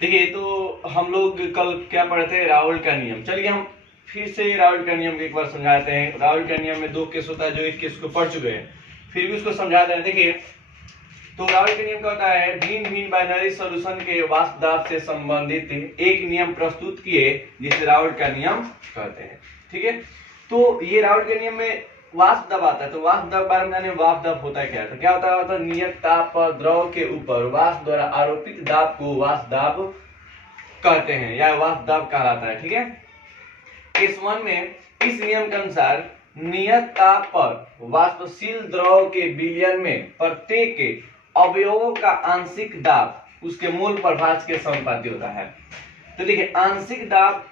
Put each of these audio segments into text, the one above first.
देखिए, तो हम लोग कल क्या पढ़े थे, राउल का नियम। चलिए हम फिर से राउल का नियम एक बार समझाते हैं। राउल का नियम में दो केस होता है, जो एक केस को पढ़ चुके हैं, फिर भी उसको समझाते हैं। देखिए, तो राउल का नियम क्या होता है, भिन्न भिन्न बाइनरी सॉल्यूशन के वास्तव से संबंधित एक नियम प्रस्तुत किए, जिसे राउल का नियम कहते हैं। ठीक है, तो ये राउल के नियम में वाष्प दाब आता है। तो वाष्प दाब बारे में जाने, वाष्प दाब होता है क्या? तो क्या होता है, नियत ताप पर द्रव के ऊपर वाष्प द्वारा आरोपित दाब को वाष्प दाब कहते हैं, या वाष्प दाब कहलाता है। ठीक है, केस 1 में इस नियम के अनुसार नियत ताप पर वाष्पशील द्रव के विलयन में प्रत्येक अवयवों का आंशिक दाब उसके मूल प्रभाज के समानुपाती होता है। तो देखिए, आंशिक दाब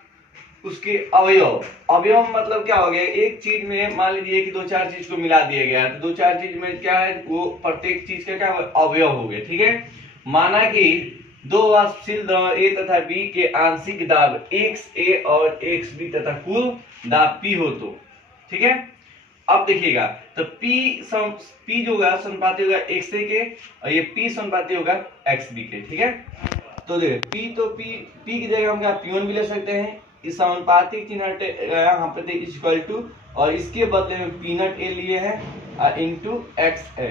उसके अवयव, अवयव मतलब क्या हो गया, एक चीज में मान लीजिए कि दो चार चीज को मिला दिया गया है, तो दो चार चीज में क्या है, वो प्रत्येक चीज का क्या अवयव हो गए। ठीक है, माना कि दो वाष्पशील द्रव ए तथा बी के आंशिक दाब XA और XB तथा कुल दाब P हो तो। ठीक है, अब देखिएगा, तो P जो होगा समानुपाती होगा XA के, और ये P समानुपाती होगा XB के। ठीक है, तो देखिए P की जगह हम क्या P1 भी ले सकते हैं, इस समानुपातिक चिन्ह यहाँ पे इक्वल टू, और इसके बदले में P नॉट A लिए हैं इंटू XA।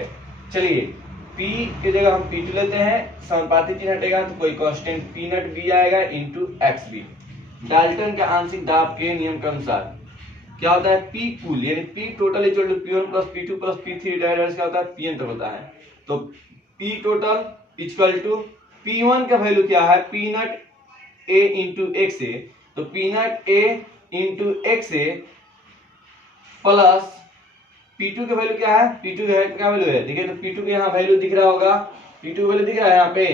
चलिए, P की जगह हम P2 लेते हैं, समानुपातिक चिन्ह हटेगा तो कोई कांस्टेंट P नॉट B आएगा इंटू XB। डाल्टन के आंशिक दाब के नियम के अनुसार क्या होता है, P कुल यानी P total equal to P1 plus P2 plus P3 direct क्या होता है, Pn तक होता है। तो P total equal to P1 का वैल्यू क्या है, P not A into XA, तो P not A into XA plus P2 का वैल्यू क्या है, P2 का वैल्यू है, देखिए तो P2 का यहाँ वैल्यू दिख रहा होगा, P2 वैल्यू दिख रहा है यहाँ पे,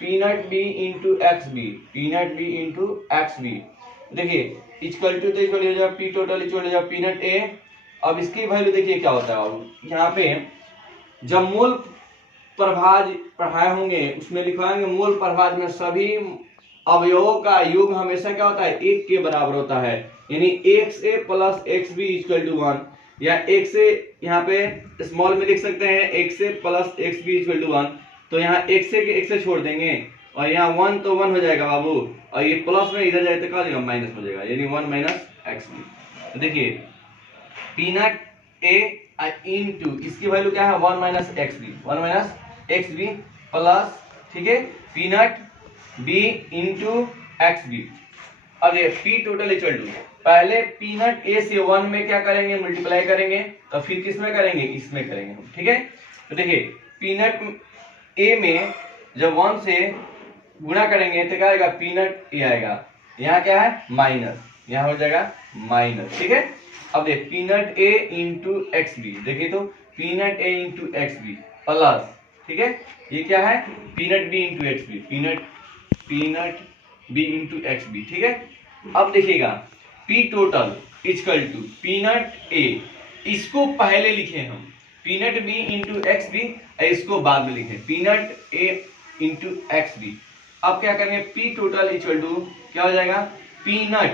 P not B into XB, P not B into XB। देखिए इक्वल टू, तो इक्वल हो जाएगा P टोटल इक्वल हो जाएगा P नॉट A। अब इसकी वैल्यू देखिए क्या होता है, अब यहाँ पे जब मूल प्रभाज पढ़ाए होंगे उसमें लिखवाएंगे, मूल प्रभाज में सभी अवयवों का योग हमेशा क्या होता है, एक के बराबर होता है, यानी XA plus XB equal to 1, या XA यहाँ पे स्मॉल में लिख सकते हैं XA plus XB equal to 1। तो यहाँ XA के XA छोड़ देंगे, और यहाँ 1 तो 1 हो जाएगा बाबू, और ये प्लस में इधर जाए तो क्या हो जाएगा, माइनस हो जाएगा, यानी 1 माइनस XB। तो देखिए P नॉट A इंटू इसकी वैल्यू क्या है, 1 माइनस XB प्लस, ठीक है, P not B into XB। अब ये P टोटल इक्वल टू, पहले P नॉट A से 1 में क्या करेंगे, मल्टीप्लाई करेंगे, तो फिर किस में करेंगे, इसमें करेंगे हम। ठीक है, तो देखिए P नॉट A में जब 1 से गुणा करेंगे तो क्या आएगा, P नॉट A आएगा, यहाँ क्या है माइनस, यहाँ हो जाएगा माइनस। ठीक है, अब देख P not A into XB, देखिए तो P not A into XB plus, ठीक है, ये क्या है P not B into XB, P not B into XB। ठीक है, अब देखिएगा P total equal to P not A, इसको पहले लिखे हम P not B into XB, इसको बाद में लिखे P not A into XB। अब क्या करेंगे, P टोटल इक्वल टू क्या हो जाएगा, P नॉट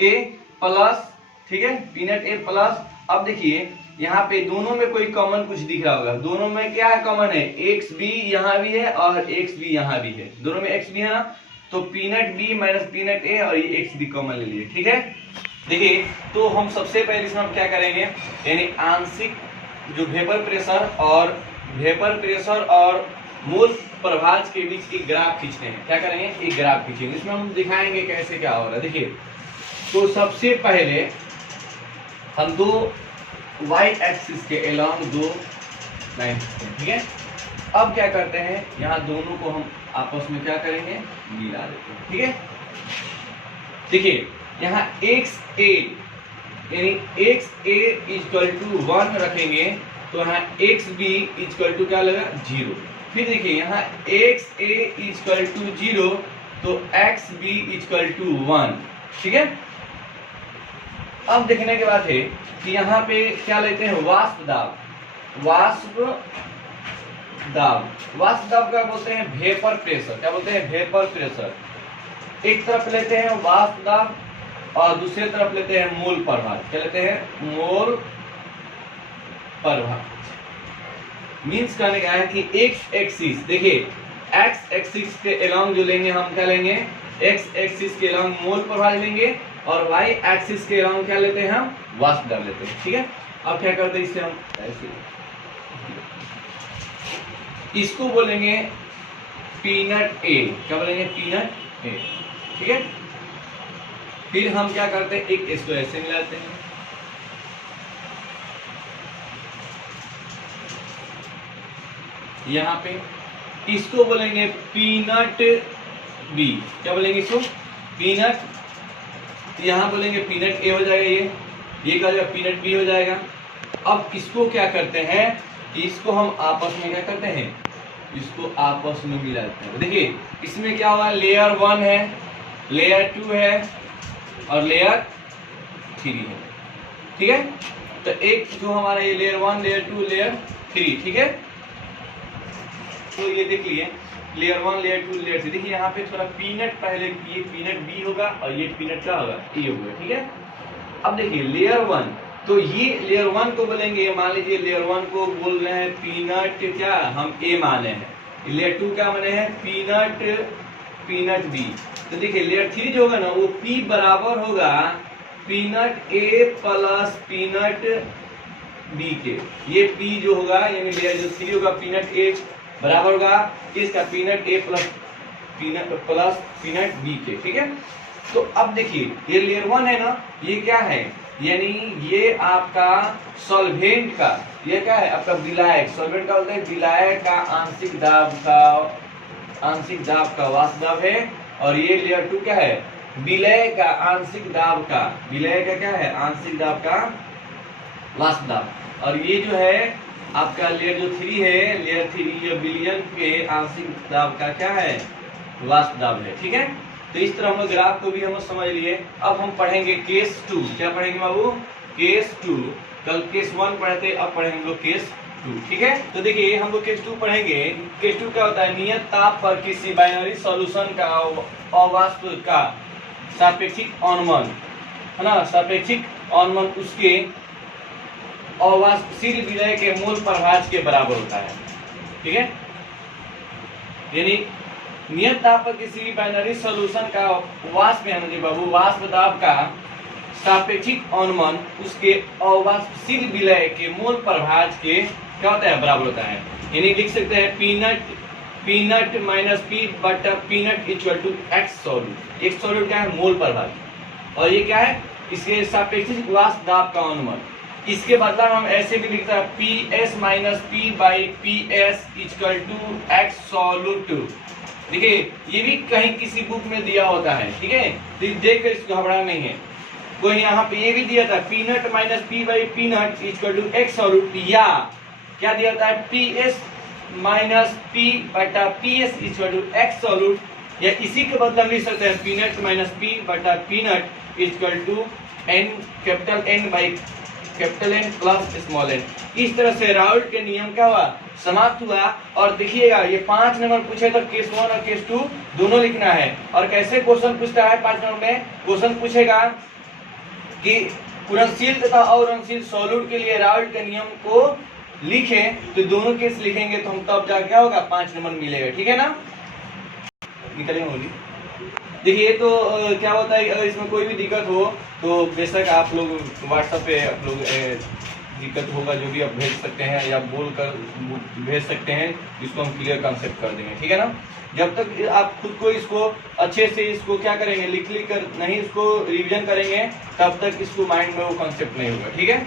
A प्लस, ठीक है, P नॉट A प्लस। अब देखिए यहाँ पे दोनों में कोई कॉमन कुछ दिख रहा होगा, दोनों में क्या है कॉमन है, XB यहाँ भी है और XB यहाँ भी है, दोनों में XB है ना, तो P not B minus P not A और ये XB कॉमन ले लिए। ठीक है, देखिए तो हम सबसे पहले इसमें हम क्या करेंगे, यानी आंशिक जो वेपर प्रेशर और मूल प्रभाज के बीच एक ग्राफ खींचते हैं। क्या करेंगे, एक ग्राफ खींचेंगे, इसमें हम दिखाएंगे कैसे क्या हो रहा है। देखिए, तो सबसे पहले हम दो y एक्सिस के अलोंग दो लाइन खींचते हैं। ठीक है, अब क्या करते हैं, यहाँ दोनों को हम आपस में क्या करेंगे, मिला देते हैं। ठीक है, देखिए यहाँ XA यानी XA इक्वल टू 1 रखेंगे, तो यहाँ XB इक्वल टू क्या लगा, 0। फिर देखिए यहाँ XA इक्वल टू 0, तो XB इक्वल टू 1। ठीक है, अब देखने के बाद है कि यहाँ पे क्या लेते हैं, वाष्प दाब क्या बोलते हैं, वेपर प्रेशर। क्या बोलते हैं, वेपर प्रेशर। एक तरफ लेते हैं वाष्प दाब और दूसरी तरफ लेते हैं मोल प्रभाव। क्या लेते हैं, मोल प्रभाव। मीन्स कहने का है कि एक्स एक्सिस, देखिए एक्स एक्सिस के अलोंग जो लेंगे हम क्या लेंगे, एक्स एक्सिस के अलोंग मोल प्रभाव लेंगे और वाई एक्सिस के अलोंग क्या लेते हैं हम, वाष्प दाब लेते हैं। ठीक है, अब क्या करते हैं, इससे हम ऐसे इसको बोलेंगे पीनट ए, क्या बोलेंगे, पीनट ए। ठीक है, फिर हम क्या करते हैं, एक इसको ऐसे मिलाते हैं, यहाँ पे इसको बोलेंगे पीनट बी, क्या बोलेंगे इसको, पीनट, यहाँ बोलेंगे पीनट ए हो जाएगा, ये क्या हो जाएगा, पीनट बी हो जाएगा। अब इसको क्या करते हैं, इसको हम आपस में क्या करते हैं, इसको आपस में मिलाते हैं। देखिए इसमें क्या हुआ, लेयर 1 है, लेयर 2 है और लेयर 3 है। ठीक है, तो एक जो हमारा ये लेयर 1, लेयर 2, लेयर 3, ठीक है, तो ये देख लिए लेयर 1, लेयर 2, लेयर 3। देखिए यहाँ पे थोड़ा पीनट पहले, ये पीनट बी होगा और ये पीनट क्या होगा, ए होगा। ठीक है, अब देखिए लेयर 1, तो ये लेयर 1 को बोलेंगे, मान लीजिए लेयर 1 को बोल रहे हैं पीनट क्या, हम ए माने हैं, लेयर 2 क्या माने हैं, पीनट बी। तो देखिए लेयर 3 जो होगा ना, वो पी बराबर होगा पीनट ए प्लस पीनट बी के। ये पी जो होगा, यानी लेयर जो 3 होगा, पीनट ए बराबर होगा किसका, पीनट ए प्लस पीनट बी के। ठीक है, तो अब देखिए ये लेयर 1 है ना, ये क्या है, यानी ये आपका सॉल्वेंट का, ये क्या है आपका विलायक, सॉल्वेंट का बोलते हैं विलायक का आंशिक दाब का वाष्प दाब है। और ये लेयर 2 क्या है, विलय का आंशिक दाब का, विलय का क्या है, आंशिक दाब का वाष्प दाब। और ये जो है आपका लेयर जो 3 है, लेयर 3 ये विलयन के आंशिक दाब का क्या है, वाष्प दाब है। ठीक है, तो इस तरह हम लोग ग्राफ को भी हम समझ लिए। अब हम पढ़ेंगे केस 2, क्या पढ़ेंगे बाबू, केस 2। कल केस 1 पढ़े थे, अब पढ़ेंगे हम लोग केस 2। ठीक है, तो देखिए हम लोग केस 2 पढ़ेंगे। केस 2 क्या होता है, नियत ताप पर किसी बाइनरी सॉल्यूशन का अवाष्प का सापेक्षिक अवनमन है ना, सापेक्षिक अवनमन उसके अवाष्पशील विलय के मूल प्रभाज के बराबर होता है। ठीक है, यानी नियत ताप पर किसी भी बाइनरी सॉल्यूशन का वाष्प में बाबू वाष्प दाब का सापेक्षिक अवनमन उसके अवाष्पशील विलय के मूल प्रभाज के क्या होता है, बराबर होता है। यानी लिख सकते हैं पीनट माइनस पी बटा P nought equal to X solute. X solute क्या है, मूल प्रभाज, और ये क्या है, इसके सापेक्षिक वाष्प दाब का अवनमन। इसके बदला हम ऐसे भी लिखता है P S minus P by P S equal to X solute. देखिए ये भी कहीं किसी बुक में दिया होता है। ठीक है, तो देख कर इसको घबराना नहीं है। कोई यहाँ पे ये भी दिया था P nought minus P by P nought equal to X solute, या क्या दिया होता है पी एस माइनस पी बटा P S equal to X solute, या इसी के बदले हम लिख सकते हैं पीनट माइनस पी बटा P nought equal to N capital N by capital N plus small N. इस तरह से राउल्ट के नियम क्या हुआ, समाप्त हुआ। और देखिएगा ये 5 नंबर पूछे तो केस 1 और केस 2 दोनों लिखना है। और कैसे क्वेश्चन पूछता है 5 नंबर में, क्वेश्चन पूछेगा कि उड़नशील तथा अउड़नशील सॉल्यूट के लिए राउल्ट के नियम को लिखें, तो दोनों केस लिखेंगे तो हम तब जा क्या होगा 5 नंबर मिलेगा। ठीक है ना, निकलेंगे होगी। देखिए तो क्या होता है, अगर इसमें कोई भी दिक्कत हो तो बेशक आप लोग व्हाट्सएप पे आप लोग दिक्कत होगा जो भी आप भेज सकते हैं या बोल कर भेज सकते हैं, इसको हम क्लियर कॉन्सेप्ट कर देंगे। ठीक है ना, जब तक आप खुद को इसको अच्छे से इसको क्या करेंगे लिख कर नहीं इसको रिवीजन करेंगे, तब तक इसको माइंड में वो कॉन्सेप्ट नहीं होगा। ठीक है।